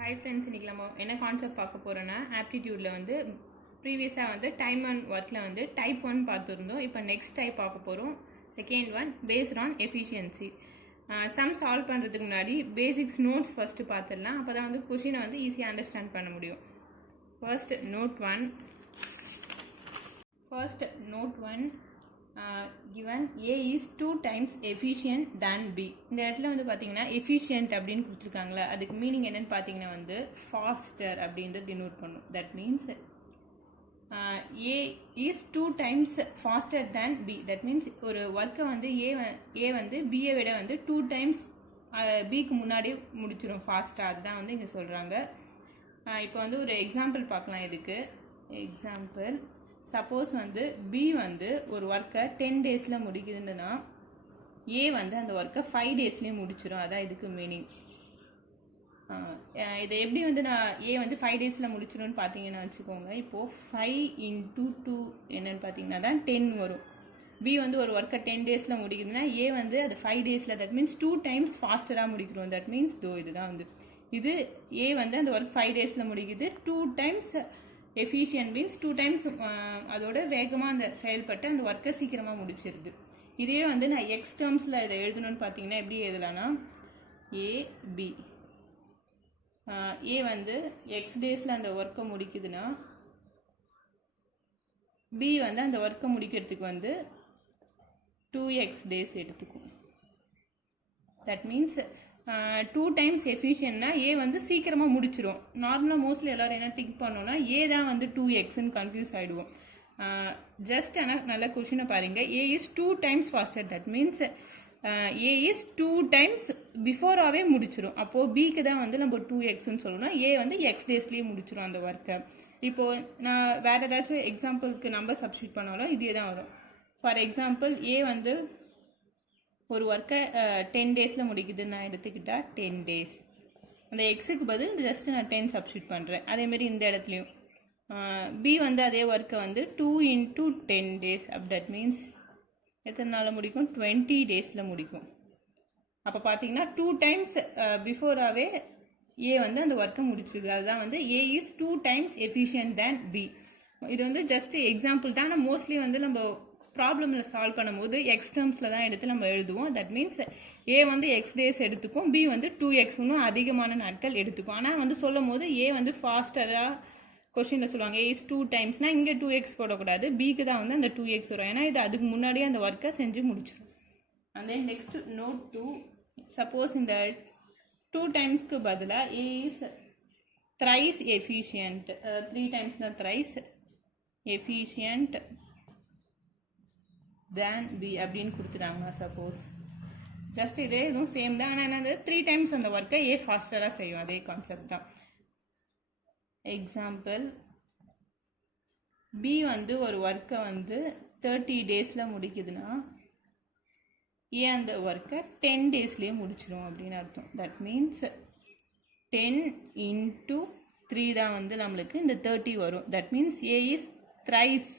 Hi friends, இன்றைக்கி நம்ம என்ன கான்செப்ட் பார்க்க போகிறோன்னா ஆப்டிடியூடில் வந்து ப்ரீவியஸாக வந்து டைம் அண்ட் ஒர்க்கில் வந்து டைப் 1 பார்த்துருந்தோம். இப்போ நெக்ஸ்ட் டைப் பார்க்க போகிறோம். Second one based on efficiency. Some solve பண்ணுறதுக்கு முன்னாடி பேசிக்ஸ் நோட்ஸ் ஃபஸ்ட்டு பார்த்துடலாம். அப்போ தான் வந்து கொஷினை வந்து ஈஸியாக அண்டர்ஸ்டாண்ட் பண்ண முடியும். First note one given A is 2 times efficient than B. இந்த இடத்துல வந்து பார்த்தீங்கன்னா efficient அப்படின்னு கொடுத்துருக்காங்களா, அதுக்கு மீனிங் என்னன்னு பார்த்தீங்கன்னா வந்து faster அப்படின்றது டினோட் பண்ணும். That means A is 2 times faster than B. That means ஒரு ஒர்க்கை வந்து A வந்து Bயை விட வந்து 2 times Bக்கு முன்னாடி முடிச்சிடும் ஃபாஸ்ட்டாக. அதுதான் வந்து இங்கே சொல்கிறாங்க. இப்போ வந்து ஒரு எக்ஸாம்பிள் பார்க்கலாம். இதுக்கு எக்ஸாம்பிள், சப்போஸ் வந்து பி வந்து ஒரு ஒர்க்கை 10 டேஸில் முடிக்குதுன்னா ஏ வந்து அந்த ஒர்க்கை 5 டேஸ்லேயே முடிச்சிடும். அதான் இதுக்கு மீனிங். இதை எப்படி வந்து நான் ஏ வந்து 5 டேஸில் முடிச்சிடும்னு பார்த்தீங்கன்னா வச்சுக்கோங்க. இப்போது 5 × 2 என்னென்னு பார்த்தீங்கன்னா தான் 10 வரும். பி வந்து ஒரு ஒர்க்கை 10 டேஸில் முடிக்குதுன்னா ஏ வந்து அது 5 டேஸில், தட் மீன்ஸ் 2 times ஃபாஸ்டராக முடிக்கிறோம். தட் மீன்ஸ் இதுதான் வந்து இது ஏ வந்து அந்த ஒர்க் 5 டேஸில் முடிக்குது. 2 times எஃபிஷியன்ட் மீன்ஸ் 2 times அதோட வேகமாக அந்த செயல்பட்டு அந்த ஒர்க்கை சீக்கிரமாக முடிச்சிருது. இதே வந்து நான் எக்ஸ் டேர்ம்ஸில் இதை எழுதணும்னு பார்த்தீங்கன்னா எப்படி எழுதலாம்னா ஏபி. ஏ வந்து எக்ஸ் டேஸில் அந்த ஒர்க்கை முடிக்குதுன்னா பி வந்து அந்த ஒர்க்கை முடிக்கிறதுக்கு வந்து 2x டேஸ் எடுத்துக்கும். தட் மீன்ஸ் 2 times எஃபிஷியன்ட்னா ஏ வந்து சீக்கிரமாக முடிச்சிடும். நார்மலாக மோஸ்ட்லி எல்லோரும் என்ன திங்க் பண்ணோன்னா ஏ தான் வந்து 2xன்னு கன்ஃபியூஸ் ஆகிடுவோம். ஜஸ்ட் ஆனால் நல்ல கொஷினை பாருங்கள். A is 2 times faster. That means A is 2 times பிஃபோராகவே முடிச்சிடும். அப்போது பிக்கு தான் வந்து நம்ம 2xன்னு சொல்லணும். ஏ வந்து எக்ஸ் டேஸ்லேயே முடிச்சிடும் அந்த ஒர்க்கை. இப்போது நான் வேறு ஏதாச்சும் எக்ஸாம்பிளுக்கு நம்பர் சப்ஸ்டியூட் பண்ணாலும் இதே தான் வரும். ஃபார் எக்ஸாம்பிள், ஏ வந்து ஒரு ஒர்க்கை 10 டேஸில் முடிக்குதுன்னு நான் எடுத்துக்கிட்டால் 10 days. அந்த எக்ஸுக்கு பதில் ஜஸ்ட்டு நான் 10 சப்ஸ்டியூட் பண்ணுறேன். அதேமாரி இந்த இடத்துலையும் பி வந்து அதே ஒர்க்கை வந்து 2 × 10 days. தட் மீன்ஸ் எத்தனை நாளில் முடிக்கும்? 20 டேஸில் முடிக்கும். அப்போ பார்த்தீங்கன்னா 2 times பிஃபோராகவே ஏ வந்து அந்த ஒர்க்கை முடிச்சுது. அதுதான் வந்து A is 2 times efficient than B. இது வந்து ஜஸ்ட் எக்ஸாம்பிள் தான். ஆனால் மோஸ்ட்லி வந்து நம்ம ப்ராப்ளமில் சால்வ் பண்ணும்போது எக்ஸ் டேர்ம்ஸில் தான் எடுத்து நம்ம எழுதுவோம். தட் மீன்ஸ் ஏ வந்து எக்ஸ் டேஸ் எடுத்துக்கும், பி வந்து 2x இன்னும் அதிகமான நாட்கள் எடுத்துக்கும். ஆனால் வந்து சொல்லும் போது ஏ வந்து ஃபாஸ்டராக கொஷினில் சொல்லுவாங்க. ஏ இஸ் 2 timesனால் இங்கே 2x போடக்கூடாது, பிக்கு தான் வந்து அந்த 2x வரும். ஏன்னா இது அதுக்கு முன்னாடியே அந்த ஒர்க்கை செஞ்சு முடிச்சிடும். And then next note 2. Suppose இந்த 2 timesக்கு பதிலாக A is thrice efficient, 3 times தான் thrice எஃபிஷியன்ட் தேன் பி அப்படின்னு கொடுத்துட்டாங்க. சப்போஸ் ஜஸ்ட் இதே இதுவும் சேம் தான். ஆனால் என்னது 3 times அந்த ஒர்க்கை ஏ ஃபாஸ்டராக செய்யும். அதே கான்செப்ட் தான். எக்ஸாம்பிள், பி வந்து ஒரு ஒர்க்கை வந்து 30 டேஸில் முடிக்குதுன்னா ஏ அந்த ஒர்க்கை 10 டேஸ்லேயே முடிச்சிடும் அப்படின்னு அர்த்தம். தட் மீன்ஸ் 10 × 3 தான் வந்து நம்மளுக்கு இந்த 30 வரும். That means A is thrice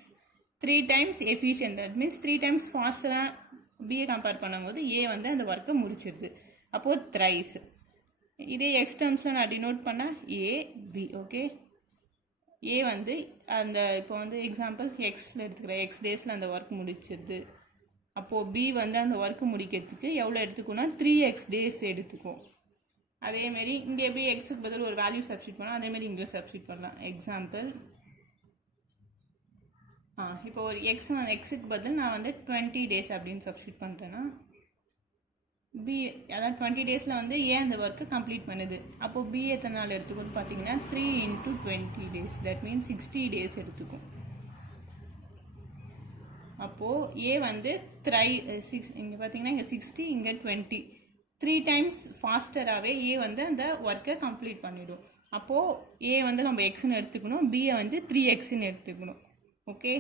3 times efficient. That means 3 times ஃபாஸ்டராக பிஏ கம்பேர் பண்ணும்போது ஏ வந்து அந்த ஒர்க்கை முடிச்சிடுது. அப்போது thrice. இதே எக்ஸ் டேர்ம்ஸில் நான் டினோட் பண்ணால் ஏபி. ஓகே, ஏ வந்து அந்த இப்போ வந்து எக்ஸாம்பிள் எக்ஸில் எடுத்துக்கிறேன். எக்ஸ் டேஸில் அந்த ஒர்க் முடிச்சிடுது. அப்போது பி வந்து அந்த ஒர்க்கு முடிக்கிறதுக்கு எவ்வளோ எடுத்துக்கும்னா 3x டேஸ் எடுத்துக்கும். அதேமாரி இங்கே எப்படி எக்ஸுக்கு பதில் ஒரு வேல்யூ சப்ஸ்டியூட் பண்ணால் அதேமாரி இங்கேயும் சப்ஸ்டியூட் பண்ணலாம். எக்ஸாம்பிள், இப்போ ஒரு எக்ஸுக்கு பதில் நான் வந்து 20 days அப்படின்னு சப்ஸ்டியூட் பண்ணுறேன்னா பி அதாவது 20 டேஸில் வந்து ஏ அந்த ஒர்க்கை கம்ப்ளீட் பண்ணுது. அப்போது பி எத்தனை நாள் எடுத்துக்கும்னு பார்த்தீங்கன்னா 3 × 20 days. தட் மீன்ஸ் 60 days எடுத்துக்கும். அப்போது ஏ வந்து இங்கே பார்த்தீங்கன்னா இங்கே 60, இங்கே 20, 3 times ஃபாஸ்டராகவே ஏ வந்து அந்த ஒர்க்கை கம்ப்ளீட் பண்ணிவிடும். அப்போது ஏ வந்து நம்ம எக்ஸ்ன்னு எடுத்துக்கணும், பியை வந்து 3xன்னு எடுத்துக்கணும். ஓகே,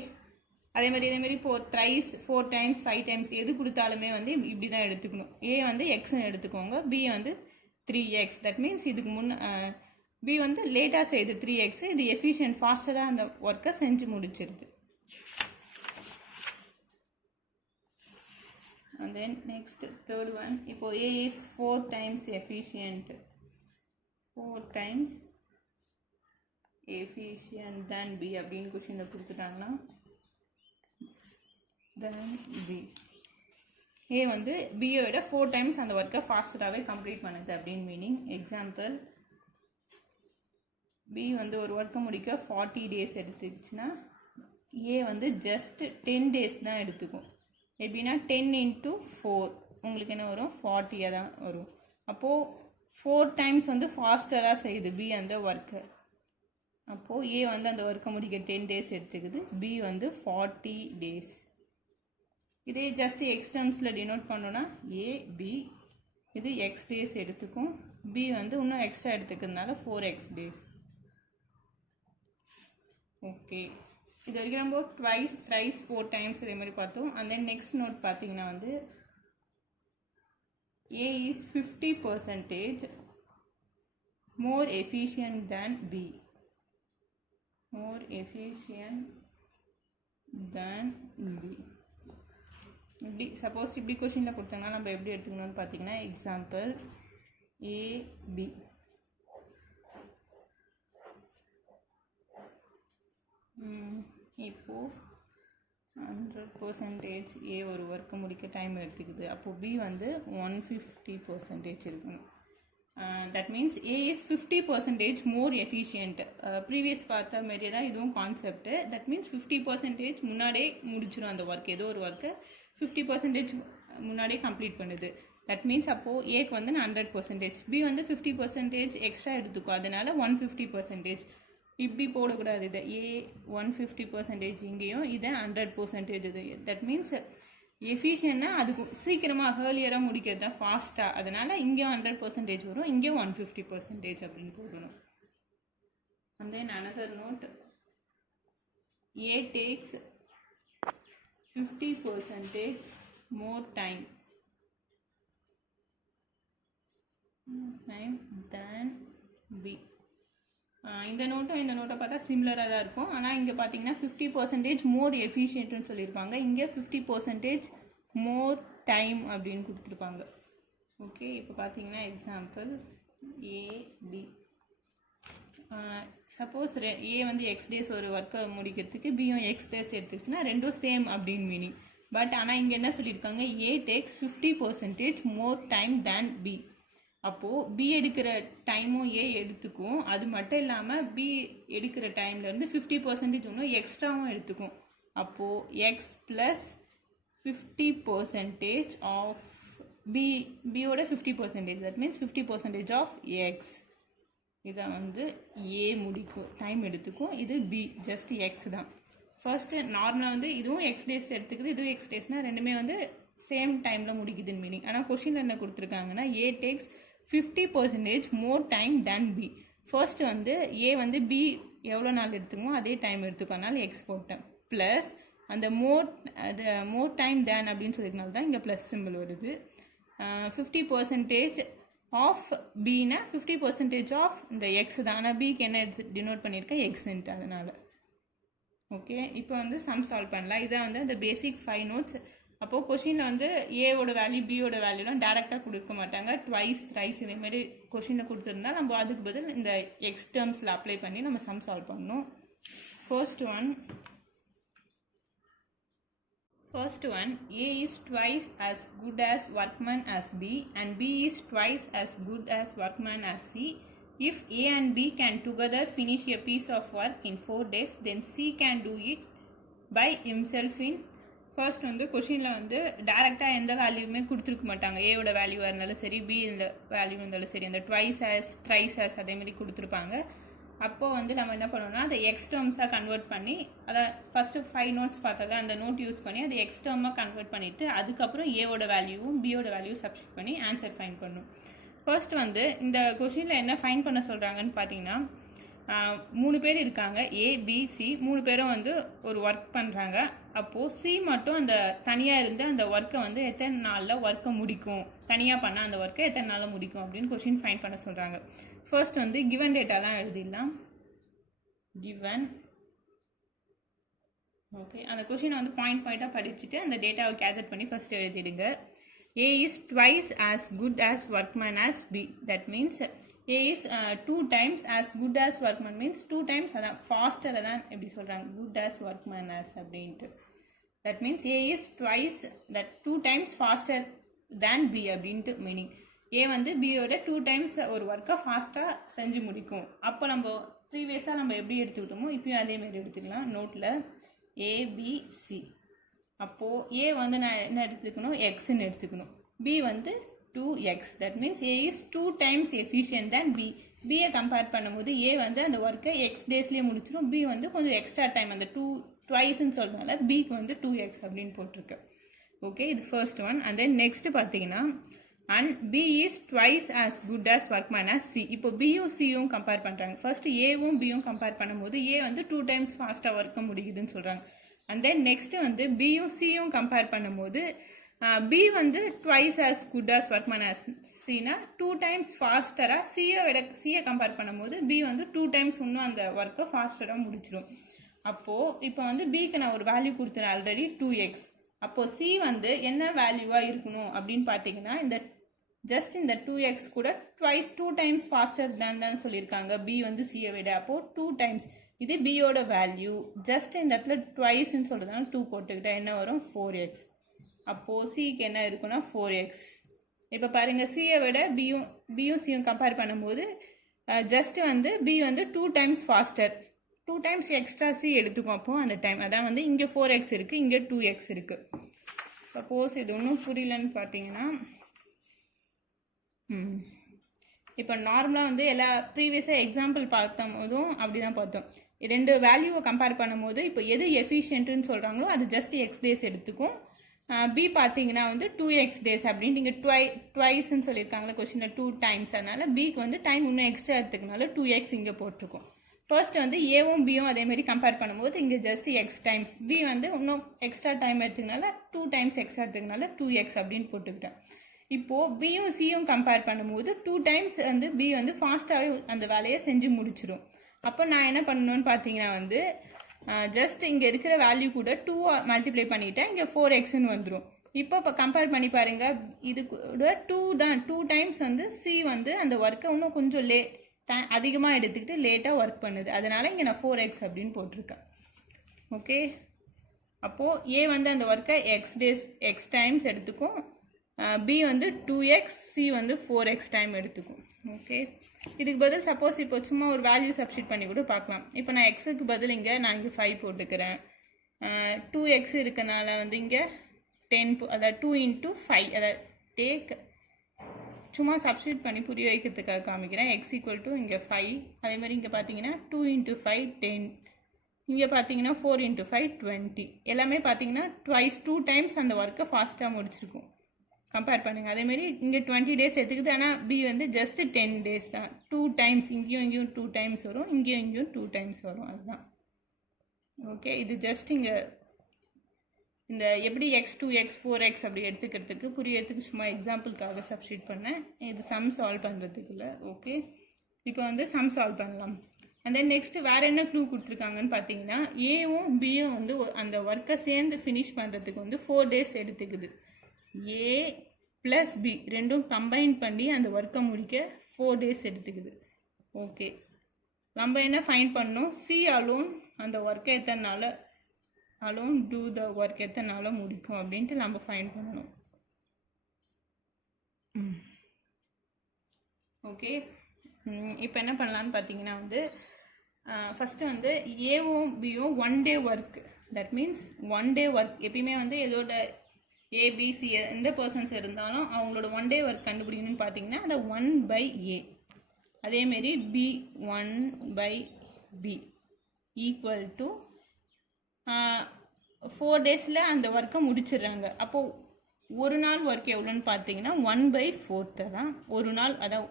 இதேமாரி இப்போது thrice 4 times 5 times எது கொடுத்தாலுமே வந்து இப்படி தான் எடுத்துக்கணும். ஏ வந்து எக்ஸ்ன்னு எடுத்துக்கோங்க, பி வந்து 3x. தட் மீன்ஸ் இதுக்கு பி வந்து லேட்டாக செய்யுது 3x, இது எஃபிஷியன்ட் ஃபாஸ்டராக அந்த ஒர்க்கை செஞ்சு முடிச்சிருது. And then next third one. இப்போது A is 4 times efficient. 4 times efficient than B அப்படின்னு கொஸ்டினில் கொடுத்துட்டாங்கன்னா then B A வந்து பியை விட 4 times அந்த ஒர்க்கை ஃபாஸ்டராகவே கம்ப்ளீட் பண்ணுது அப்படின்னு மீனிங். எக்ஸாம்பிள், பி வந்து ஒரு ஒர்க்கை முடிக்க 40 days எடுத்துக்கிச்சுன்னா ஏ வந்து ஜஸ்ட் 10 days தான் எடுத்துக்கும். எப்படின்னா 10 into 4 உங்களுக்கு என்ன வரும், 40 தான் வரும். அப்போது 4 times வந்து ஃபாஸ்டராக செய்யுது பி அந்த ஒர்க்கை. அப்போது ஏ வந்து அந்த ஒர்க்கை முடிக்க 10 days எடுத்துக்குது, பி வந்து 40 days. இதே ஜஸ்ட் எக்ஸ் டேர்ம்ஸில் டினோட் பண்ணோன்னா ஏ பி, இது எக்ஸ் டேஸ் எடுத்துக்கும், பி வந்து இன்னும் எக்ஸ்ட்ரா எடுத்துக்கிறதுனால 4x days. ஓகே, இது வரைக்கும் நம்ம ட்வைஸ், த்ரைஸ், 4 times இதே மாதிரி பார்த்தோம். அண்ட் தென் நெக்ஸ்ட் நோட் பார்த்தீங்கன்னா வந்து A is 50% more efficient than B. More efficient than B. இப்படி சப்போஸ் இப்படி கொஷினில் கொடுத்தாங்கன்னா நம்ம எப்படி எடுத்துக்கணும்னு பார்த்தீங்கன்னா, எக்ஸாம்பிள் ஏபி இப்போது 100% ஏ ஒரு ஒர்க்கு முடிக்க டைம் எடுத்துக்குது. அப்போது பி வந்து 150% இருக்கணும். That means A is 50% more efficient. Previous பார்த்த மாதிரியே தான் இதுவும் கான்செப்ட்டு. தட் மீன்ஸ் 50% முன்னாடியே முடிச்சிடும் அந்த ஒர்க். ஏதோ ஒரு ஒர்க்கு 50% முன்னாடியே கம்ப்ளீட் பண்ணுது. தட் மீன்ஸ் அப்போது ஏக்கு வந்து 100%, பி வந்து 50% எக்ஸ்ட்ரா எடுத்துக்கும், அதனால 150%. இப்படி போடக்கூடாது. இதை ஏ 150% இங்கேயும் இதை 100% இது. தட் மீன்ஸ் எஃபிஷியன்னா அதுக்கு சீக்கிரமாக ஏர்லியராக முடிக்கிறது தான் ஃபாஸ்ட்டாக, அதனால் இங்கேயும் 100% வரும், இங்கேயும் 150% அப்படின்னு போடணும். And then another note, A takes 50% more time than B. இந்த நோட்டை பார்த்தா சிமிலராக தான் இருக்கும். ஆனால் இங்கே பார்த்தீங்கன்னா 50% மோர் எஃபிஷியன்ட்னு சொல்லியிருப்பாங்க, இங்கே 50% மோர் டைம் அப்படின்னு கொடுத்துருப்பாங்க. ஓகே, இப்போ பார்த்தீங்கன்னா எக்ஸாம்பிள் ஏபி. சப்போஸ் ஏ வந்து எக்ஸ் டேஸ் ஒரு ஒர்க்கை முடிக்கிறதுக்கு பியும் எக்ஸ் டேஸ் எடுத்துக்கிச்சுன்னா ரெண்டும் சேம் அப்படின்னு மீனிங். பட் ஆனால் இங்கே என்ன சொல்லியிருக்காங்க, ஏ டேக்ஸ் 50% மோர் டைம் தேன் பி. அப்போது பி எடுக்கிற டைமும் ஏ எடுத்துக்கும், அது மட்டும் இல்லாமல் பி எடுக்கிற டைம்லேருந்து 50% இன்னும் எக்ஸ்ட்ராவும் எடுத்துக்கும். அப்போது எக்ஸ் ப்ளஸ் 50% ஆஃப் பியோட 50%, தட் மீன்ஸ் 50% ஆஃப் எக்ஸ். இதை வந்து ஏ முடிக்கும், டைம் எடுத்துக்கும், இது பி ஜஸ்ட் எக்ஸ் தான். ஃபர்ஸ்ட்டு நார்மலாக வந்து இதுவும் எக்ஸ் டேஸ் எடுத்துக்குது, இதுவும் எக்ஸ் டேஸ்னால் ரெண்டுமே வந்து சேம் டைமில் முடிக்குதுன்னு மீனிங். ஆனால் கொஷினில் என்ன கொடுத்துருக்காங்கன்னா, ஏ டேக்ஸ் 50% மோர் டைம் தேன் பி. ஃபர்ஸ்ட் வந்து ஏ வந்து பி எவ்வளோ நாள் எடுத்துக்குமோ அதே டைம் எடுத்துக்கும், அதனால எக்ஸ் போட்டேன். ப்ளஸ் அந்த மோர் டைம் தேன் அப்படின்னு சொல்லியிருந்தால தான் இங்கே ப்ளஸ் சிம்பிள் வருது. 50% ஆஃப் பின்னா 50% ஆஃப் இந்த எக்ஸ் தான். ஆனால் பிக்கு என்ன எடுத்து டினோட் பண்ணியிருக்கேன், எக்ஸ்ன்ட்டு, அதனால். ஓகே, இப்போ வந்து சம் சால்வ் பண்ணலாம். இதான் வந்து அந்த பேசிக் 5 நோட்ஸ். அப்போது கொஷினில் வந்து ஏவோட வேல்யூ பியோட வேல்யூலாம் டேரெக்டாக கொடுக்க மாட்டாங்க, ட்வைஸ் த்ரைஸ் இதேமாரி கொஷினில் கொடுத்துருந்தா நம்ம அதுக்கு பதில் இந்த எக்ஸ் டேர்ம்ஸில் அப்ளை பண்ணி நம்ம சம் சால்வ் பண்ணணும். First one, A is twice as good as workman as B and B is twice as good as workman as C. If A and B can together finish a piece of work in 4 days, then C can do it by himself in. First வந்து கொஷினில் வந்து டேரெக்டாக எந்த வேல்யூமே கொடுத்துருக்க மாட்டாங்க. ஏவோட வேல்யூவாக இருந்தாலும் சரி, பி இந்த வேல்யூ இருந்தாலும் சரி, அந்த ட்வைஸ் ஆஸ் த்ரைஸ் ஆஸ் அதேமாதிரி கொடுத்துருப்பாங்க. அப்போது வந்து நம்ம என்ன பண்ணோம்னா அதை எக்ஸ் டேர்ம்ஸாக கன்வெர்ட் பண்ணி, அதை ஃபஸ்ட்டு 5 நோட்ஸ் பார்த்தா அந்த நோட் யூஸ் பண்ணி அதை எக்ஸ் டேர்மாக கன்வெர்ட் பண்ணிவிட்டு அதுக்கப்புறம் ஏவோட வேல்யூவும் பியோட வேல்யூவும் சப்ஸ்டிட் பண்ணி ஆன்சர் ஃபைன் பண்ணணும். ஃபர்ஸ்ட் வந்து இந்த கொஷினில் என்ன ஃபைன் பண்ண சொல்கிறாங்கன்னு பார்த்தீங்கன்னா, 3 பேர் இருக்காங்க, ஏ பி சி 3 பேரும் வந்து ஒரு ஒர்க் பண்ணுறாங்க. அப்போது சி மட்டும் அந்த தனியாக இருந்து அந்த ஒர்க்கை வந்து எத்தனை நாளில் ஒர்க்கை முடிக்கும், தனியாக பண்ணால் அந்த ஒர்க்கை எத்தனை நாளில் முடிக்கும் அப்படின்னு கொஷின் ஃபைன் பண்ண சொல்கிறாங்க. ஃபர்ஸ்ட் வந்து கிவன் டேட்டா தான் எழுதிடலாம். கிவன், ஓகே, அந்த கொஷினை வந்து பாயிண்டாக படிச்சுட்டு அந்த டேட்டாவை கேதர் பண்ணி first எழுதிடுங்க. A is twice as good as workman as B. That means A is 2 times as good as workman means 2 times அதான் faster அதான் எப்படி சொல்கிறாங்க good as workman as அப்படின்ட்டு. That means A is twice that 2 times faster than B அப்படின்ட்டு meaning. A வந்து பியோட 2 times ஒரு ஒர்க்கை ஃபாஸ்ட்டாக செஞ்சு முடிக்கும். அப்போ நம்ம ப்ரீவியஸாக நம்ம எப்படி எடுத்துக்கிட்டோமோ இப்பயும் அதேமாரி எடுத்துக்கலாம். நோட்டில் ABC. அப்போது A வந்து நான் என்ன எடுத்துக்கணும் எக்ஸ்ன்னு எடுத்துக்கணும். B வந்து 2x. That means A is 2 times efficient than B. B compare பண்ணும்போது A வந்து அந்த ஒர்க்கை எக்ஸ் டேஸ்லேயே முடிச்சிடும். B வந்து கொஞ்சம் எக்ஸ்ட்ரா டைம் அந்த ட்வைஸ்ன்னு சொல்கிறதுனால Bக்கு வந்து 2x அப்படின்னு போட்டிருக்கு. ஓகே, இது first one. And then next பார்த்தீங்கன்னா and B is twice as good as workman as C. இப்போ பியும் சியும் கம்பேர் பண்ணுறாங்க. ஃபர்ஸ்ட் ஏவும் பியும் கம்பேர் பண்ணும்போது A வந்து 2 times ஃபாஸ்ட்டாக ஒர்க்க முடியுதுன்னு சொல்கிறாங்க. அண்ட் தென் நெக்ஸ்ட் வந்து பியும் சியும் கம்பேர் பண்ணும்போது B வந்து twice as good as workman as Cனா 2 times ஃபாஸ்டராக சியை கம்பேர் பண்ணும்போது B வந்து 2 times இன்னும் அந்த ஒர்க்கை ஃபாஸ்டராக முடிச்சிடும். அப்போது இப்போ வந்து Bக்கு நான் ஒரு வேல்யூ கொடுத்தேன் ஆல்ரெடி 2x. அப்போது C வந்து என்ன வேல்யூவாக இருக்கணும் அப்படின்னு பார்த்தீங்கன்னா ஜஸ்ட் இந்த 2x கூட ட்வைஸ் 2 times ஃபாஸ்டர் தான் சொல்லியிருக்காங்க B வந்து சியை விட. அப்போது 2 times இது பியோட வேல்யூ. ஜஸ்ட் இந்த இடத்துல ட்வைஸ்ன்னு சொல்கிறதுனால 2 போட்டுக்கிட்டா என்ன வரும் 4x. அப்போது சிக்கு என்ன இருக்குன்னா 4x. இப்போ பாருங்கள் சியை விட பியும் சியும் கம்பேர் பண்ணும்போது ஜஸ்ட் வந்து பி வந்து 2 times faster 2 times extra C எடுத்துக்கும். அப்போது அந்த டைம் அதான் வந்து இங்கே 4x இருக்குது, இங்கே 2x இருக்குது. சப்போஸ் இது ஒன்றும் புரியலன்னு பார்த்தீங்கன்னா இப்போ நார்மலாக வந்து எல்லா ப்ரீவியஸாக எக்ஸாம்பிள் பார்த்தோம் போதும் அப்படி தான் பார்த்தோம். ரெண்டு வேல்யூவை கம்பேர் பண்ணும்போது இப்போ எது எஃபிஷியன்ட்டுன்னு சொல்கிறாங்களோ அது ஜஸ்ட் எக்ஸ் டேஸ் எடுத்துக்கும். பி பார்த்தீங்கன்னா வந்து 2x days அப்படின்னு நீங்கள் ட்வைஸ்ன்னு சொல்லியிருக்காங்களா கொஸ்டினில் 2 times. அதனால் பிக்கு வந்து டைம் இன்னும் எக்ஸ்ட்ரா எடுத்துக்கனால 2x இங்கே போட்டிருக்கோம். ஃபர்ஸ்ட் வந்து ஏவும் பியும் அதேமாதிரி கம்பேர் பண்ணும்போது இங்கே ஜஸ்ட் எக்ஸ் டைம்ஸ். பி வந்து இன்னும் எக்ஸ்ட்ரா டைம் எடுத்துக்கனால 2 times எக்ஸ்ட்ரா எடுத்துக்கனால 2x அப்படின்னு போட்டுக்கிட்டேன். இப்போது பியும் சியும் கம்பேர் பண்ணும்போது 2 times வந்து பி வந்து ஃபாஸ்ட்டாகவே அந்த வேலையை செஞ்சு முடிச்சிடும். அப்போ நான் என்ன பண்ணணும்னு பார்த்தீங்கன்னா வந்து ஜஸ்ட் இங்கே இருக்கிற வேல்யூ கூட 2 மல்டிப்ளை பண்ணிவிட்டேன், இங்கே 4xன்னு வந்துடும். இப்போ கம்பேர் பண்ணி பாருங்கள், இது கூட 2 தான் 2 times வந்து சி வந்து அந்த ஒர்க்கை இன்னும் கொஞ்சம் அதிகமாக எடுத்துக்கிட்டு லேட்டாக ஒர்க் பண்ணுது. அதனால் இங்கே நான் 4x அப்படின்னு போட்டிருக்கேன். ஓகே, அப்போது ஏ வந்து அந்த ஒர்க்கை எக்ஸ் டைம்ஸ் எடுத்துக்கும், பி வந்து 2x, சி வந்து 4x டைம் எடுத்துக்கும். ஓகே, இதுக்கு பதில் சப்போஸ் இப்போ சும்மா ஒரு வேல்யூ சப்ஸ்டிட் பண்ணி கூட பார்க்கலாம். இப்போ நான் எக்ஸுக்கு பதில் நான் இங்கே 5 போட்டுக்கிறேன். 2x இருக்கனால வந்து இங்கே 10 அதாவது 2 into 5 அதாவது டேக் சும்மா சப்ஸ்டிட் பண்ணி புரிய வைக்கிறதுக்காக காமிக்கிறேன். x ஈக்குவல் டு இங்கே 5. அதேமாதிரி இங்கே பார்த்தீங்கன்னா 2 into 5 10. இங்கே பார்த்தீங்கன்னா 4 into 5 20. எல்லாமே பார்த்தீங்கன்னா ட்வைஸ் 2 times அந்த ஒர்க்கை ஃபாஸ்ட்டாக முடிச்சிருக்கும். கம்பேர் பண்ணுங்கள். அதேமாரி இங்கே 20 days எடுத்துக்கிது, ஆனால் பி வந்து ஜஸ்ட் 10 days தான். 2 times இங்கேயும் 2 times வரும், இங்கேயும் 2 times வரும். அதுதான். ஓகே, இது ஜஸ்ட் இங்கே இந்த எப்படி x 2x 4x அப்படி எடுத்துக்கிறதுக்கு புரியறதுக்கு சும்மா எக்ஸாம்பிளுக்காக சப்ஸ்டிட் பண்ணேன். இது சம் சால்வ் பண்ணுறதுக்குள்ள. ஓகே, இப்போ வந்து சம் சால்வ் பண்ணலாம். அண்ட் தென் நெக்ஸ்ட்டு வேறு என்ன க்ளூ கொடுத்துருக்காங்கன்னு பார்த்தீங்கன்னா ஏவும் பியும் வந்து அந்த ஒர்க்கை சேர்ந்து ஃபினிஷ் பண்ணுறதுக்கு வந்து 4 days எடுத்துக்குது. ஏ ப்ளஸ் பி ரெண்டும் கம்பைன் பண்ணி அந்த ஒர்க்கை முடிக்க 4 days எடுத்துக்குது. ஓகே, நம்ம என்ன ஃபைண்ட் பண்ணணும், சி அலோன் அந்த ஒர்க்கை எத்தனை நாள் அலோன் டூ த ஒர்க் எத்தனை நாளாக முடிக்கும் அப்படின்ட்டு நம்ம ஃபைண்ட் பண்ணணும். ஓகே, இப்போ என்ன பண்ணலான்னு பார்த்தீங்கன்னா வந்து ஃபஸ்ட்டு வந்து ஏவும் பியும் 1 day work. That means 1 day work எப்பயுமே வந்து இதோட ஏபிசி எந்த பர்சன்ஸ் இருந்தாலும் அவங்களோட 1 day ஒர்க் கண்டுபிடிக்கணும்னு பார்த்தீங்கன்னா அதை 1/A. அதேமாரி பி 1/B ஈக்குவல் டு 4 daysல அந்த ஒர்க்கை முடிச்சிடுறாங்க. அப்போது ஒரு நாள் ஒர்க் எவ்வளோன்னு பார்த்தீங்கன்னா 1/4 தான். ஒரு நாள் அதான்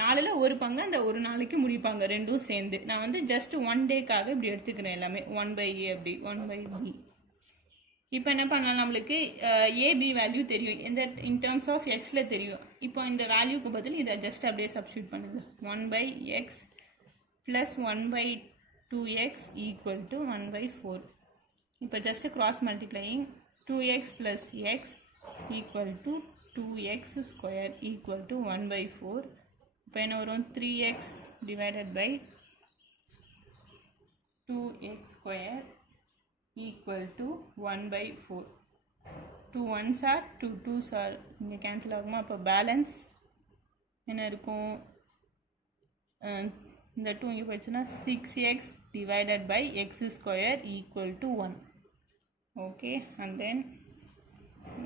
4ல் ஒரு பங்கு அந்த ஒரு நாளைக்கு முடிப்பாங்க ரெண்டும் சேர்ந்து. நான் வந்து ஜஸ்ட் 1 dayக்காக இப்படி எடுத்துக்கிறேன் எல்லாமே 1/A அப்படி 1/B. இப்போ என்ன பண்ணலாம், நம்மளுக்கு ஏபி வேல்யூ தெரியும், இந்த இன் டேர்ம்ஸ் ஆஃப் எக்ஸில் தெரியும். இப்போ இந்த வேல்யூக்கு பதில் இதை ஜஸ்ட் அப்படியே சப்ஸ்டியூட் பண்ணுங்கள். 1/x plus 1/2x equal to 1/4. இப்போ just cross multiplying 2x plus X equal to 2x square equal to 1/4. இப்போ என்ன வரும் 3x divided by 2x square equal to 1/4. 2 1s are 2 2s are இங்கே கேன்சல் ஆகுமா? அப்போ balance என்ன இருக்கும்? இந்த 2 இங்கே போயிடுச்சுன்னா 6x divided by x square equal to 1. Okay, and then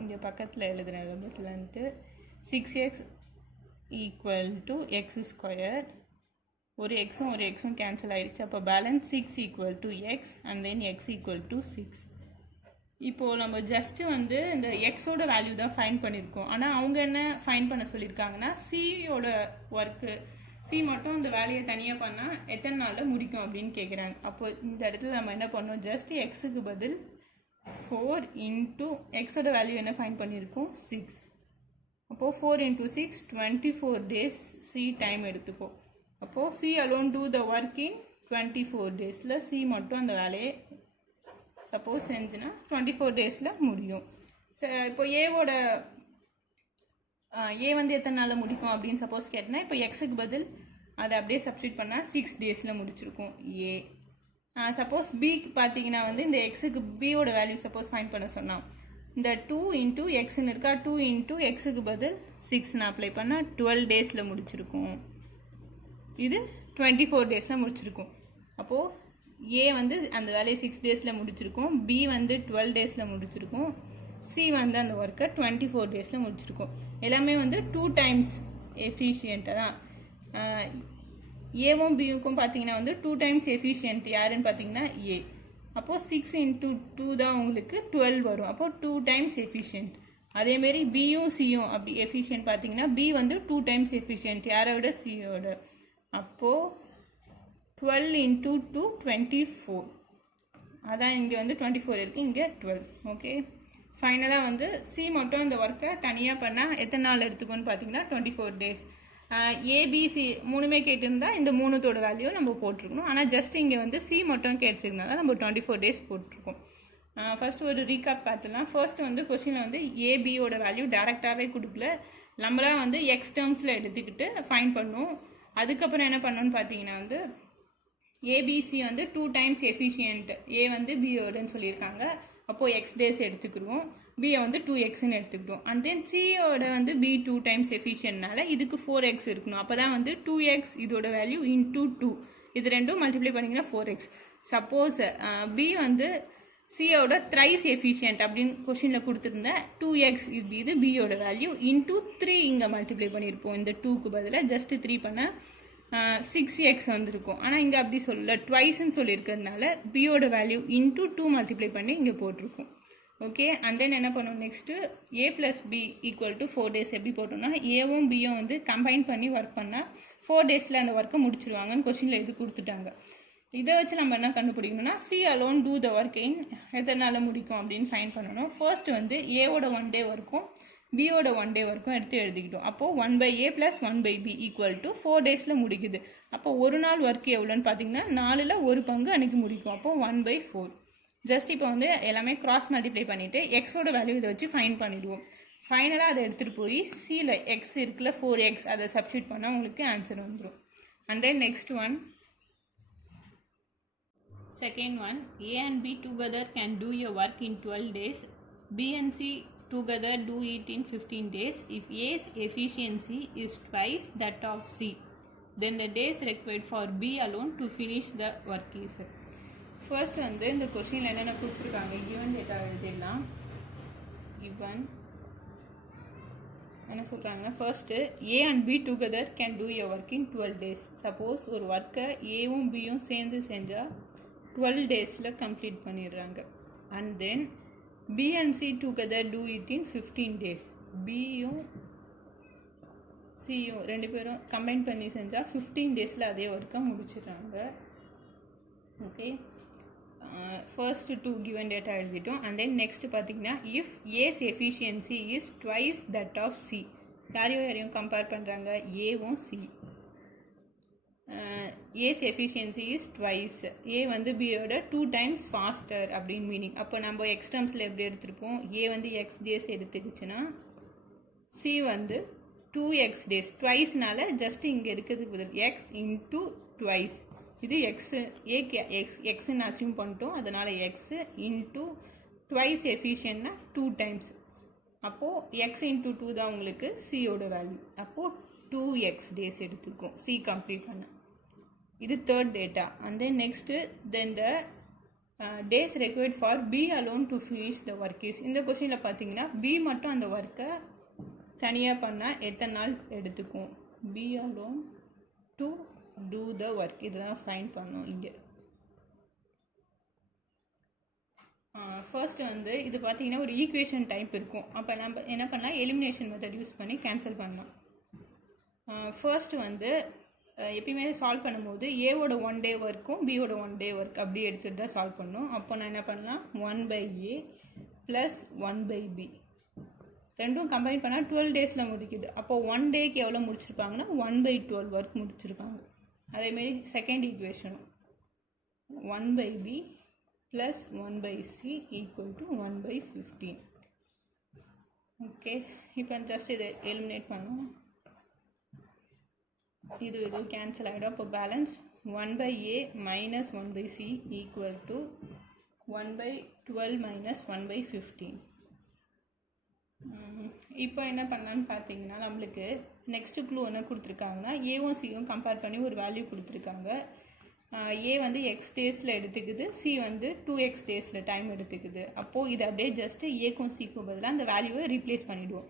இங்கே பக்கத்தில் எழுதுகிற எழுபத்துலன்ட்டு 6x equal to x square. ஒரு எக்ஸும் கேன்சல் ஆகிடுச்சு. அப்போ balance 6 equal to x and then x equal to 6. இப்போது நம்ம ஜஸ்ட்டு வந்து இந்த எக்ஸோட வேல்யூ தான் ஃபைண்ட் பண்ணியிருக்கோம். ஆனால் அவங்க என்ன ஃபைண்ட் பண்ண சொல்லியிருக்காங்கன்னா சியோட ஒர்க்கு, சி மட்டும் இந்த வேலையை தனியாக பண்ணால் எத்தனை நாளில் முடிக்கும் அப்படின்னு கேட்குறாங்க. அப்போ இந்த இடத்துல நம்ம என்ன பண்ணோம், ஜஸ்ட் எக்ஸுக்கு பதில் 4 into எக்ஸோட வேல்யூ என்ன ஃபைண்ட் பண்ணியிருக்கோம் 6. அப்போது 4 into 6 24 days சி டைம் எடுத்துப்போம். அப்போது C alone do the work in 24 daysல சி மட்டும் அந்த வேலையை சப்போஸ் செஞ்சுன்னா 24 daysல முடியும். இப்போ ஏவோட ஏ வந்து எத்தனை நாளில் முடிக்கும் அப்படின்னு சப்போஸ் கேட்டேன்னா இப்போ எக்ஸுக்கு பதில் அதை அப்படியே சப்ஸ்டியூட் பண்ணால் 6 daysல முடிச்சிருக்கும் ஏ. சப்போஸ் பிக்கு பார்த்தீங்கன்னா வந்து இந்த எக்ஸுக்கு பியோட வேல்யூ சப்போஸ் ஃபைண்ட் பண்ண சொன்னால் இந்த 2 into எக்ஸ்ன்னு இருக்கா, 2 into எக்ஸுக்கு பதில் 6 நான் அப்ளை பண்ணால் 12 daysல முடிச்சிருக்கும். இது 24 daysல முடிச்சிருக்கும். அப்போது ஏ வந்து அந்த வேலையை 6 daysல முடிச்சிருக்கும், பி வந்து 12 daysல முடிச்சிருக்கும், சி வந்து அந்த ஒர்க்கை 24 daysல முடிச்சிருக்கும். எல்லாமே வந்து 2 times எஃபிஷியண்ட்டாக தான். ஏவும் பியுக்கும் பார்த்தீங்கன்னா வந்து 2 times எஃபிஷியன்ட் யாருன்னு பார்த்தீங்கன்னா ஏ. அப்போது 6 into 2 தான் உங்களுக்கு 12 வரும். அப்போது 2 times எஃபிஷியன்ட். அதேமாரி பியும் சியும் அப்படி எஃபிஷியன்ட் பார்த்தீங்கன்னா பி வந்து 2 times எஃபிஷியன்ட் யாரை விட சியோட. அப்போது 12 into 2 24. அதான் இங்கே வந்து 24 இருக்குது, இங்கே 12. ஓகே, ஃபைனலாக வந்து சி மட்டும் இந்த ஒர்க்கை தனியாக பண்ணால் எத்தனை நாள் எடுத்துக்கோன்னு பார்த்தீங்கன்னா 24 days. ஏபிசி மூணுமே கேட்டிருந்தா இந்த மூணுத்தோட வேல்யூ நம்ம போட்டிருக்கணும். ஆனால் ஜஸ்ட் இங்கே வந்து சி மட்டும் கேட்டிருந்தாங்க, நம்ம 24 days போட்டிருக்கோம். ஃபர்ஸ்ட் ஒரு ரீகாப் பார்த்துலாம். ஃபர்ஸ்ட் வந்து கொஸ்டினில் வந்து ஏபியோட வேல்யூ டேரெக்டாகவே கொடுக்கல, நம்மளாம் வந்து எக்ஸ் டேர்ம்ஸில் எடுத்துக்கிட்டு ஃபைன் பண்ணும். அதுக்கப்புறம் என்ன பண்ணோன்னு பார்த்தீங்கன்னா வந்து ஏபிசி வந்து 2 times எஃபிஷியன்ட், ஏ வந்து பியோடன்னு சொல்லியிருக்காங்க. அப்போது எக்ஸ் டேஸ் எடுத்துக்கிடுவோம், பியை வந்து 2xன்னு எடுத்துக்கிட்டோம். அண்ட் தென் சியோட வந்து பி 2 times எஃபிஷியன்ட்னால இதுக்கு 4x இருக்கணும். அப்போ தான் வந்து 2x இதோட வேல்யூ into 2, இது ரெண்டும் மல்டிப்ளை பண்ணிங்கன்னா 4x. சப்போஸ் பி வந்து சியோட த்ரைஸ் எஃபிஷியன்ட் அப்படின்னு கொஷினில் கொடுத்துருந்த 2x இது பியோட வேல்யூ into 3 இங்கே மல்டிப்ளை பண்ணியிருப்போம். இந்த 2க்கு பதிலாக ஜஸ்ட் 3 பண்ண 6x வந்திருக்கும். ஆனால் இங்கே அப்படி சொல்லல, ட்வைஸ்ன்னு சொல்லியிருக்கிறதுனால பியோட வேல்யூ into 2 மல்டிப்ளை பண்ணி இங்கே போட்டிருக்கோம். ஓகே, அண்ட் தென் என்ன பண்ணுவோம் next A plus B equal to 4 days எப்படி போட்டோம்னா ஏவும் பியும் வந்து கம்பைன் பண்ணி ஒர்க் பண்ணால் 4 daysல அந்த ஒர்க்கை முடிச்சிருவாங்கன்னு கொஸ்டினில் இது கொடுத்துட்டாங்க. இதை வச்சு நம்ம என்ன கண்டுபிடிக்கணும்னா C alone do the work in எத்தனை நாளில் முடிக்கும் அப்படின்னு ஃபைன் பண்ணணும். ஃபர்ஸ்ட் வந்து ஏவோட 1 day ஒர்க்கும் பியோட 1 day ஒர்க்கும் எடுத்து எழுதிக்கிட்டோம். அப்போது 1/a + 1/b ஈக்குவல் டு 4 daysல முடிக்குது. அப்போ ஒரு நாள் ஒர்க் எவ்வளோன்னு பார்த்தீங்கன்னா 4ல் 1 பங்கு அன்றைக்கி முடிக்கும். அப்போது 1/4. ஜஸ்ட் இப்போ வந்து எல்லாமே கிராஸ் மல்டிப்ளை பண்ணிவிட்டு எக்ஸோட வேல்யூ இதை வச்சு ஃபைன் பண்ணிவிடுவோம். ஃபைனலாக அதை எடுத்துகிட்டு போய் சியில் எக்ஸ் இருக்குல்ல 4x அதை சப்ஸ்டியூட் பண்ணால் உங்களுக்கு ஆன்சர் வந்துடும். And then next one, second one, A and B together can do a work in 12 days. B and C together do it in 15 days. If A's efficiency is twice that of C, then the days required for B alone to finish the work is. First வந்து இந்த கொஸ்டினில் என்னென்ன கொடுத்துருக்காங்க given data எழுதிடலாம். Given என்ன சொல்கிறாங்க, first A and B together can do a work in 12 days. Suppose ஒரு ஒர்க்கை ஏவும் பியும் சேர்ந்து செஞ்சால் 12 daysல கம்ப்ளீட் பண்ணிடுறாங்க. And then B and C together do it in 15 days. பியும் சியும் ரெண்டு பேரும் கம்பைன் பண்ணி செஞ்சால் 15 daysல அதே ஒர்க்கை முடிச்சிடுறாங்க. ஓகே, ஃபர்ஸ்ட் 2 கிவன் டேட்டா எழுதிட்டோம். அண்ட் தென் நெக்ஸ்ட் பார்த்தீங்கன்னா if A's efficiency is twice that of C, யாரையும் கம்பேர் பண்ணுறாங்க ஏவும் C. A's efficiency is twice, A வந்து பியோட 2 times ஃபாஸ்டர் அப்படின்னு மீனிங். அப்போ நம்ம எக்ஸ்டர்ம்ஸில் எப்படி எடுத்துருப்போம், ஏ வந்து எக்ஸ் டேஸ் எடுத்துக்கிச்சுன்னா சி வந்து 2x days ட்வைஸ்னால ஜஸ்ட் இங்கே இருக்கிறதுக்கு பதில் x இன்ட்டு ட்வைஸ். இது ஏக்கு எக்ஸ்ன்னு அசியூம் பண்ணிட்டோம், அதனால் எக்ஸ் இன்ட்டு ட்வைஸ் எஃபிஷியன்னா 2 டைம்ஸ். அப்போது எக்ஸ் இன்ட்டு 2 தான் உங்களுக்கு சியோட வேல்யூ. அப்போது 2x டேஸ் எடுத்துக்கும் சி கம்ப்ளீட் பண்ண. இது third data. And then next then the days required for B alone to finish the work is. இந்த கொஸ்டினில் பார்த்தீங்கன்னா பி மட்டும் அந்த ஒர்க்கை தனியாக பண்ணால் எத்தனை நாள் எடுத்துக்கும். B alone to do the work இதெல்லாம் ஃபைண்ட் பண்ணோம் இங்கே. ஃபர்ஸ்ட் வந்து இது பார்த்தீங்கன்னா ஒரு ஈக்குவேஷன் டைப் இருக்கும். அப்போ நம்ம என்ன பண்ணலாம், எலிமினேஷன் மெத்தட் யூஸ் பண்ணி கேன்சல் பண்ணலாம். ஃபர்ஸ்ட் வந்து எப்பயுமே சால்வ் பண்ணும்போது ஏவோட 1 டே ஒர்க்கும் பியோட 1 டே ஒர்க் அப்படி எடுத்துகிட்டு தான் சால்வ் பண்ணணும். அப்போ நான் என்ன பண்ணலாம், 1/a ப்ளஸ் 1/b ரெண்டும் கம்பைன் பண்ணால் 12 டேஸில் முடிக்குது. அப்போது 1 டேக்கு எவ்வளோ முடிச்சிருப்பாங்கன்னா 1/12 ஒர்க் முடிச்சிருப்பாங்க. அதேமாரி செகண்ட் ஈக்குவேஷனும் 1/b plus 1/c equal to 1/15. Okay, இப்போ ஜஸ்ட் இதை எலிமினேட் பண்ணோம். இது கேன்சல் ஆகிடும். அப்போ balance 1/a minus 1/c equal to 1/12 minus 1/15. இப்போ என்ன பண்ணலான்னு பார்த்தீங்கன்னா நம்மளுக்கு நெக்ஸ்ட்டு க்ளூ என்ன கொடுத்துருக்காங்கன்னா ஏவும் சியும் கம்பேர் பண்ணி ஒரு வேல்யூ கொடுத்துருக்காங்க. ஏ வந்து எக்ஸ் டேஸில் எடுத்துக்குது, சி வந்து 2x டேஸில் டைம் எடுத்துக்குது. அப்போது இது அப்படியே ஜஸ்ட்டு ஏக்கும் சிக்கும் பதிலாக அந்த வேல்யூவை ரீப்ளேஸ் பண்ணிவிடுவோம்.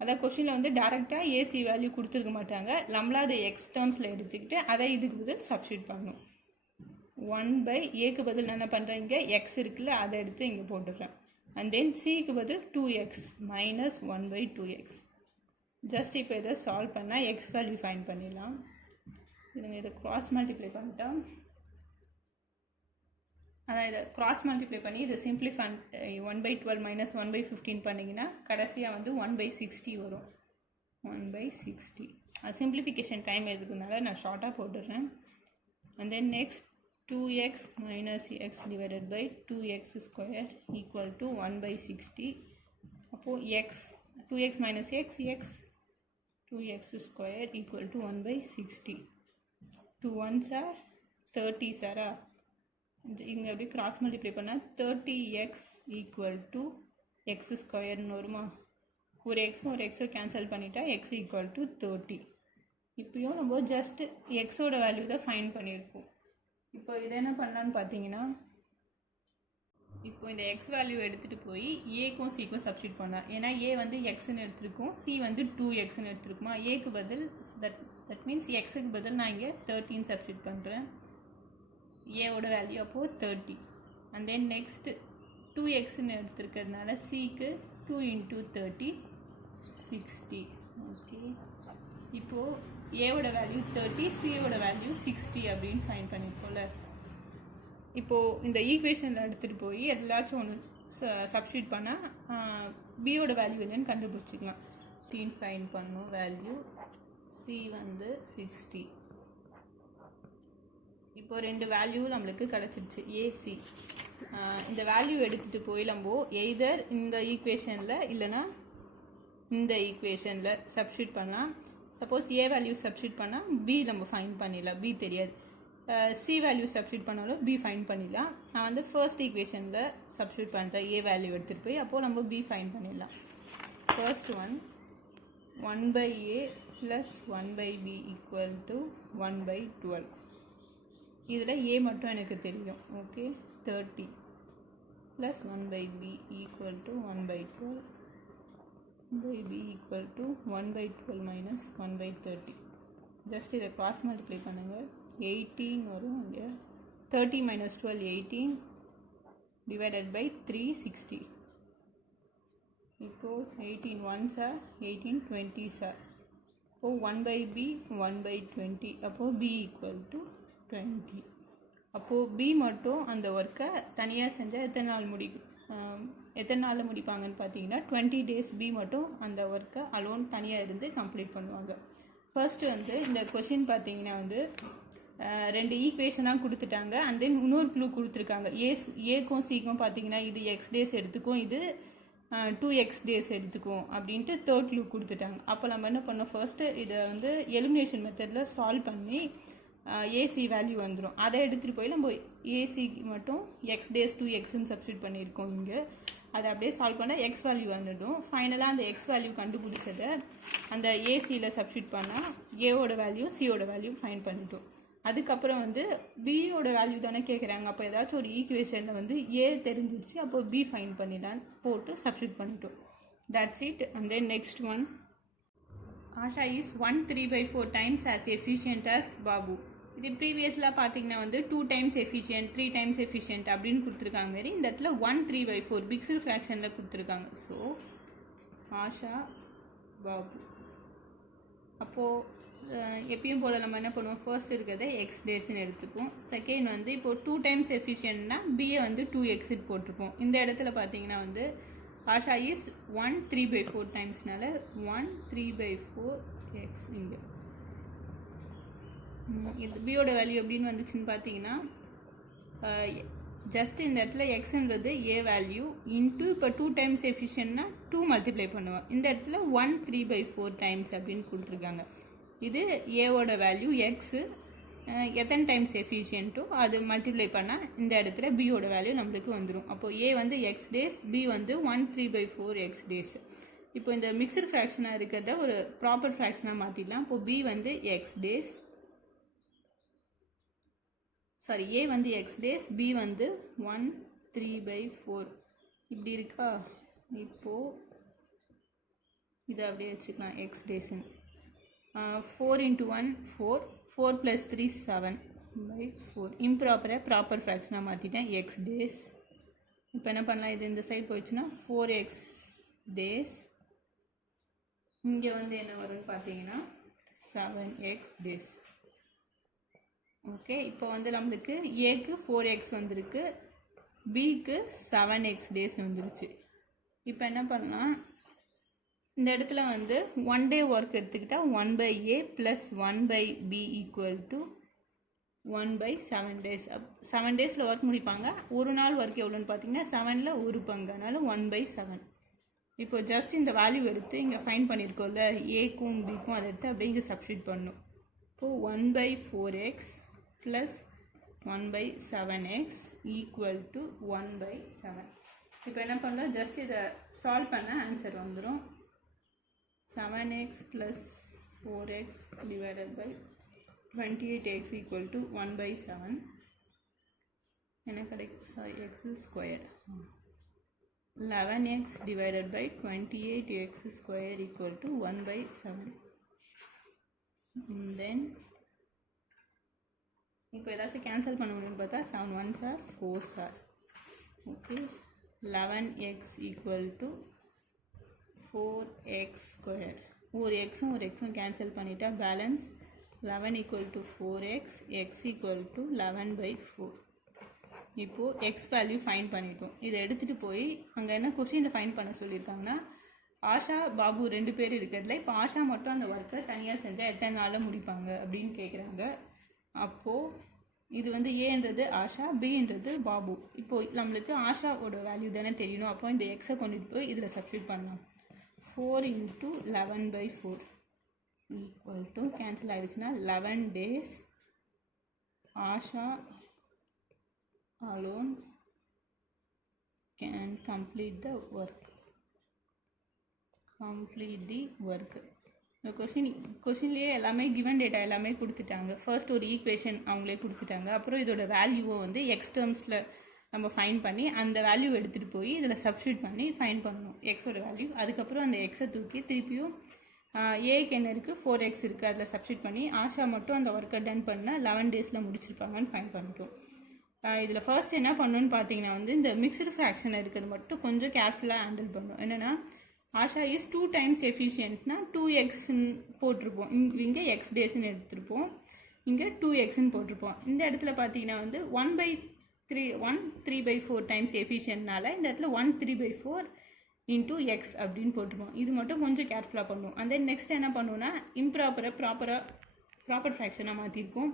அதான் கொஷினில் வந்து டேரெக்டாக ஏசி வேல்யூ கொடுத்துருக்க மாட்டாங்க, நம்மளா அதை எக்ஸ் டேர்ம்ஸில் எடுத்துக்கிட்டு அதை இதுக்கு பதில் சப்ஸ்டியூட் பண்ணணும். 1/ஏக்கு பதில் நான் என்ன பண்ணுறேன், இங்கே எக்ஸ் இருக்குல்ல அதை எடுத்து இங்கே போட்டுடுறேன். அண்ட் தென் சிக்கு பதில் 2x மைனஸ் 1/2x. ஜஸ்ட் இப்போ இதை சால்வ் பண்ணால் எக்ஸ் வேல்யூ ஃபைண்ட் பண்ணிடலாம். இதை கிராஸ் மல்டிப்ளை பண்ணிட்டா, அதான் இதை கிராஸ் மல்டிப்ளை பண்ணி இதை சிம்பிளிஃபை 1/12 மைனஸ் 1/15 பண்ணிங்கன்னா கடைசியாக வந்து 1/60 வரும். 1/60 அது சிம்பிளிஃபிகேஷன் டைம் எடுக்கிறதுனால நான் ஷார்ட்டாக போட்டுடுறேன். And then next 2x minus x divided by 2x square equal to 1/60. அப்போது x 2x minus x x 2x square equal to 1/60. 2 1s are 30 சாரா, இங்கே எப்படி கிராஸ் மல்டிப்ளை பண்ணால் 30x ஈக்குவல் டு எக்ஸ் ஸ்கொயர்னு வருமா. ஒரு எக்ஸும் கேன்சல் பண்ணிட்டா எக்ஸ் ஈக்குவல் டு 30. இப்போயும் நம்ம ஜஸ்ட் எக்ஸோட வேல்யூ தான் ஃபைண்ட் பண்ணியிருக்கோம். இப்போ இதை என்ன பண்ணலான்னு பார்த்தீங்கன்னா, இப்போ இந்த எக்ஸ் வேல்யூ எடுத்துகிட்டு போய் ஏக்கும் சிக்கும் சப்ஸ்டியூட் பண்ணலாம். ஏன்னா ஏ வந்து எக்ஸ்ன்னு எடுத்துருக்கோம், சி வந்து 2xன்னு எடுத்துருக்குமா. ஏக்கு பதில் தட் மீன்ஸ் எக்ஸுக்கு பதில் நான் இங்கே 13 சப்ஸ்டியூட் பண்ணுறேன். ஏவோட வேல்யூ அப்போது 30. அண்ட் தென் நெக்ஸ்ட்டு 2xன்னு எடுத்துருக்கிறதுனால சிக்கு 2 × 30 60. ஓகே, இப்போது ஏவோட வேல்யூ 30, சியோட வேல்யூ 60 அப்படின்னு ஃபைண்ட் பண்ணியிருக்கோம்ல. இப்போது இந்த ஈக்குவேஷனில் எடுத்துகிட்டு போய் எல்லாச்சும் ஒன்று சப்ஸ்டியூட் பண்ணால் பியோட வேல்யூ என்னன்னு கண்டுபிடிச்சிக்கலாம். சின்னு ஃபைண்ட் பண்ணோம், வேல்யூ சி வந்து 60. இப்போது 2 வேல்யூ நம்மளுக்கு கிடச்சிருச்சு ஏசி. இந்த வேல்யூ எடுத்துகிட்டு போய் நம்ம எய்தர் இந்த ஈக்குவேஷனில் இல்லைன்னா இந்த ஈக்குவேஷனில் சப்ஸ்டியூட் பண்ணலாம். சப்போஸ் ஏ வேல்யூ சப்ஸ்டியூட் பண்ணால் பி நம்ம ஃபைண்ட் பண்ணிடலாம், பி தெரியாது. சி வேல்யூ சப்ஸ்டியூட் பண்ணாலும் பி ஃபைண்ட் பண்ணிடலாம். நான் வந்து ஃபர்ஸ்ட் ஈக்குவேஷனில் சப்ஸ்டியூட் பண்ணுறேன், ஏ வேல்யூ எடுத்துகிட்டு போய் அப்போது நம்ம பி ஃபைண்ட் பண்ணிடலாம். First one 1/a plus 1/b equal to 1/12. இதில் ஏ மட்டும் எனக்கு தெரியும். Okay, 30 plus 1/b equal to 1/12 by b equal to 1/12 minus 1/30. Just இதை கிராஸ் மல்டிப்ளை பண்ணுங்கள், 18 வரும். இங்கே 30 மைனஸ் 12 18 டிவைடட் பை 3 60. இப்போது 18 1s are 18 20s are. அப்போது 1/b 1/20. அப்போது b ஈக்குவல் டு 20. அப்போது b மட்டும் அந்த ஒர்க்கை தனியாக செஞ்சால் எத்தனை நாளில் முடிப்பாங்கன்னு பார்த்தீங்கன்னா 20 days b மட்டும் அந்த ஒர்க்கை அலோன் தனியாக இருந்து கம்ப்ளீட் பண்ணுவாங்க. ஃபர்ஸ்ட்டு வந்து இந்த கொஷின் பார்த்தீங்கன்னா வந்து 2 ஈக்குவேஷனாக கொடுத்துட்டாங்க. அண்ட் தென் இன்னொரு க்ளூ கொடுத்துருக்காங்க. ஏக்கும் சிக்கும் பார்த்தீங்கன்னா இது எக்ஸ் டேஸ் எடுத்துக்கும், இது 2x டேஸ் எடுத்துக்கும் அப்படின்ட்டு தேர்ட் லூப் கொடுத்துட்டாங்க. அப்போ நம்ம என்ன பண்ணோம், ஃபர்ஸ்ட்டு இதை வந்து எலிமினேஷன் மெத்தடில் சால்வ் பண்ணி ஏசி வேல்யூ வந்துடும். அதை எடுத்துகிட்டு போய் நம்ம ஏசிக்கு மட்டும் எக்ஸ் டேஸ் 2xன்னு சப்ஸ்டியூட் பண்ணியிருக்கோம். இங்கே அதை அப்படியே சால்வ் பண்ணால் எக்ஸ் வேல்யூ வந்துடும். ஃபைனலாக அந்த எக்ஸ் வேல்யூ கண்டுபிடிச்சதை அந்த ஏசியில் சப்ஸ்டியூட் பண்ணால் ஏவோட வேல்யூ சியோட வேல்யூ ஃபைன் பண்ணிட்டோம். அதுக்கப்புறம் வந்து பியோட வேல்யூ தானே கேட்குறாங்க. அப்போ ஏதாச்சும் ஒரு ஈக்குவேஷனில் வந்து ஏ தெரிஞ்சிருச்சு, அப்போ பி ஃபைன் பண்ணிடலான்னு போட்டு சப்ஸ்டியூட் பண்ணிட்டோம். That's it. And then next one, Asha is 1 3/4 times as efficient as Babu. இது ப்ரீவியஸில் பார்த்தீங்கன்னா வந்து 2 டைம்ஸ் எஃபிஷியன்ட் 3 டைம்ஸ் எஃபிஷியன்ட் அப்படின்னு கொடுத்துருக்காங்க. மாரி இந்த இடத்துல 1 3/4 பிக்சல் ஃப்ராக்ஷனில் கொடுத்துருக்காங்க. ஸோ ஆஷா பாபு. அப்போது எப்பயும் போல் நம்ம என்ன பண்ணுவோம், ஃபர்ஸ்ட் இருக்கிறத எக்ஸ் டேஸ்ன்னு எடுத்துப்போம். செகண்ட் வந்து இப்போது 2 டைம்ஸ் எஃபிஷியன்ட்னா பிஏ வந்து 2x போட்டிருப்போம். இந்த இடத்துல பார்த்தீங்கன்னா வந்து ஆஷா இஸ் 1 3/4 டைம்ஸ்னால 1 3/4x. இங்கே இது பியோட வேல்யூ எப்படின்னு வந்துச்சுன்னு பார்த்தீங்கன்னா ஜஸ்ட் இந்த இடத்துல எக்ஸ்ன்றது ஏ வேல்யூ இன்ட்டு இப்போ 2 டைம்ஸ் எஃபிஷியன்ட்னா 2 மல்டிப்ளை பண்ணுவோம். இந்த இடத்துல 1 3/4 டைம்ஸ் அப்படின்னு கொடுத்துருக்காங்க. இது ஏவோட வேல்யூ எக்ஸு, எத்தனை டைம்ஸ் எஃபிஷியன்ட்டோ அது மல்டிப்ளை பண்ணால் இந்த இடத்துல பியோட வேல்யூ நம்மளுக்கு வந்துடும். அப்போது ஏ வந்து எக்ஸ் டேஸ், பி வந்து 1 3/4 எக்ஸ் டேஸ். இப்போ இந்த மிக்சர் ஃப்ராக்ஷனாக இருக்கிறத ஒரு ப்ராப்பர் ஃப்ராக்ஷனாக மாற்றிடலாம். இப்போது பி வந்து எக்ஸ் டேஸ், சாரி ஏ வந்து எக்ஸ் டேஸ், பி வந்து 1 3/4 இப்படி இருக்கா. இப்போது இதை அப்படியே வச்சுக்கலாம் எக்ஸ் டேஸ்ன்னு. 4 × 1 4, 4 + 3 7/4. இம்ப்ராப்பராக ப்ராப்பர் ஃப்ராக்ஷனாக மாற்றிட்டேன் எக்ஸ் டேஸ். இப்போ என்ன பண்ணலாம், இது இந்த சைட் போயிடுச்சுன்னா 4x டேஸ். இங்கே வந்து என்ன வரும்னு பார்த்தீங்கன்னா 7x டேஸ். ஓகே, இப்போ வந்து நம்மளுக்கு ஏக்கு 4x வந்திருக்கு, பிக்கு 7x டேஸ் வந்துருச்சு. இப்போ என்ன பண்ணலாம், இந்த இடத்துல வந்து 1 day ஒர்க் எடுத்துக்கிட்டால் 1/a + 1/b = 1/7 days. 7 days work முடிப்பாங்க. ஒரு நாள் ஒர்க் எவ்வளோன்னு பார்த்தீங்கன்னா 7ல் 1 பங்கு, அதனால 1/7. இப்போ ஜஸ்ட் இந்த வேல்யூ எடுத்து இங்கே ஃபைன் பண்ணியிருக்கோம்ல, ஏக்கும் பிக்கும் அதை எடுத்து அப்படியே இங்கே சப்ஸ்டியூட் பண்ணணும். இப்போது 1/4x + 1/7x = 1/7. இப்போ என்ன பண்ணலாம், ஜஸ்ட் இதை சால்வ் பண்ண ஆன்சர் வந்துடும். 7x + 4x / 28x = 1/7. என்ன கிடைக்கும், சாரி x². 11x / 28x² = 1/7. தென் இப்போ ஏதாச்சும் கேன்சல் பண்ண முடியும்னு பார்த்தா 7 1s are 4s are. Okay, 11x = 4x². ஒரு எக்ஸும் ஒரு எக்ஸும் கேன்சல் பண்ணிட்டா பேலன்ஸ் 11 = 4x, x = 11/4. இப்போது எக்ஸ் வேல்யூ ஃபைன் பண்ணிட்டோம். இதை எடுத்துகிட்டு போய் அங்கே என்ன கொஸ்டினில் ஃபைன் பண்ண சொல்லியிருக்காங்கன்னா, ஆஷா பாபு 2 பேர் இருக்கிறதுல இப்போ ஆஷா மட்டும் அந்த ஒர்க்கை தனியாக செஞ்சால் எத்தனை நாளில் முடிப்பாங்க அப்படின்னு கேட்குறாங்க. அப்போது இது வந்து ஏன்றது ஆஷா, பின்றது பாபு. இப்போது நம்மளுக்கு ஆஷாவோட வேல்யூ தானே தெரியணும். அப்போ இந்த எக்ஸை கொண்டுட்டு போய் இதில் சப்ஸ்டியூட் பண்ணலாம். 4 × 11/4 = கேன்சல் ஆகிடுச்சுன்னா 11 days Asha alone can complete the work. இந்த கொஷின்லேயே எல்லாமே கிவன் டேட்டா எல்லாமே கொடுத்துட்டாங்க. ஃபர்ஸ்ட் ஒரு ஈக்குவேஷன் அவங்களே கொடுத்துட்டாங்க. அப்புறம் இதோட வேல்யூவை வந்து எக்ஸ் டேர்ம்ஸில் நம்ம ஃபைன் பண்ணி அந்த வேல்யூ எடுத்துகிட்டு போய் இதில் சப்ஸ்டியூட் பண்ணி ஃபைன் பண்ணணும் எக்ஸோட வேல்யூ. அதுக்கப்புறம் அந்த எக்ஸை தூக்கி திருப்பியும் ஏக்கு என்ன இருக்குது 4x இருக்குது, அதில் சப்ஸ்டியூட் பண்ணி ஆஷா மட்டும் அந்த ஒர்க்கை டன் பண்ணால் 11 days முடிச்சிருப்பாங்கன்னு ஃபைன் பண்ணிட்டோம். இதில் ஃபர்ஸ்ட் என்ன பண்ணணும்னு பார்த்தீங்கன்னா வந்து இந்த மிக்சர் ஃப்ராக்ஷன் இருக்கிறது மட்டும் கொஞ்சம் கேர்ஃபுல்லாக ஹேண்டில் பண்ணணும். என்னென்னா ஆஷா இஸ் 2 times எஃபிஷியன்ட்னா 2xன்னு போட்டிருப்போம். இங்கே எக்ஸ் டேஸ்ன்னு எடுத்திருப்போம், இங்கே 2xன்னு போட்டிருப்போம். இந்த இடத்துல பார்த்தீங்கன்னா வந்து 1 3/4 டைம்ஸ் எஃபிஷியன்ட்னால இந்த இடத்துல 1 3/4 × x அப்படின்னு போட்டிருப்போம். இது மட்டும் கொஞ்சம் கேர்ஃபுல்லாக பண்ணுவோம். அண்ட் தென் நெக்ஸ்ட் என்ன பண்ணுவோம்னா ப்ராப்பர் ஃப்ராக்ஷனாக மாற்றிருக்கோம்.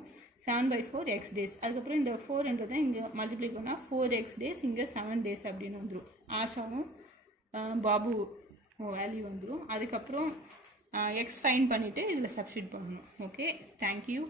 7/4 x days. அதுக்கப்புறம் இந்த 4ன்றதை இங்கே மல்டிப்ளை பண்ணால் 4x days, இங்கே 7 days அப்படின்னு வந்துடும். ஆஷாவும் பாபு வேல்யூ வந்துடும். அதுக்கப்புறம் எக்ஸ் ஃபைன் பண்ணிவிட்டு இதில் சப்ஸ்டியூட் பண்ணணும். Okay, thank you.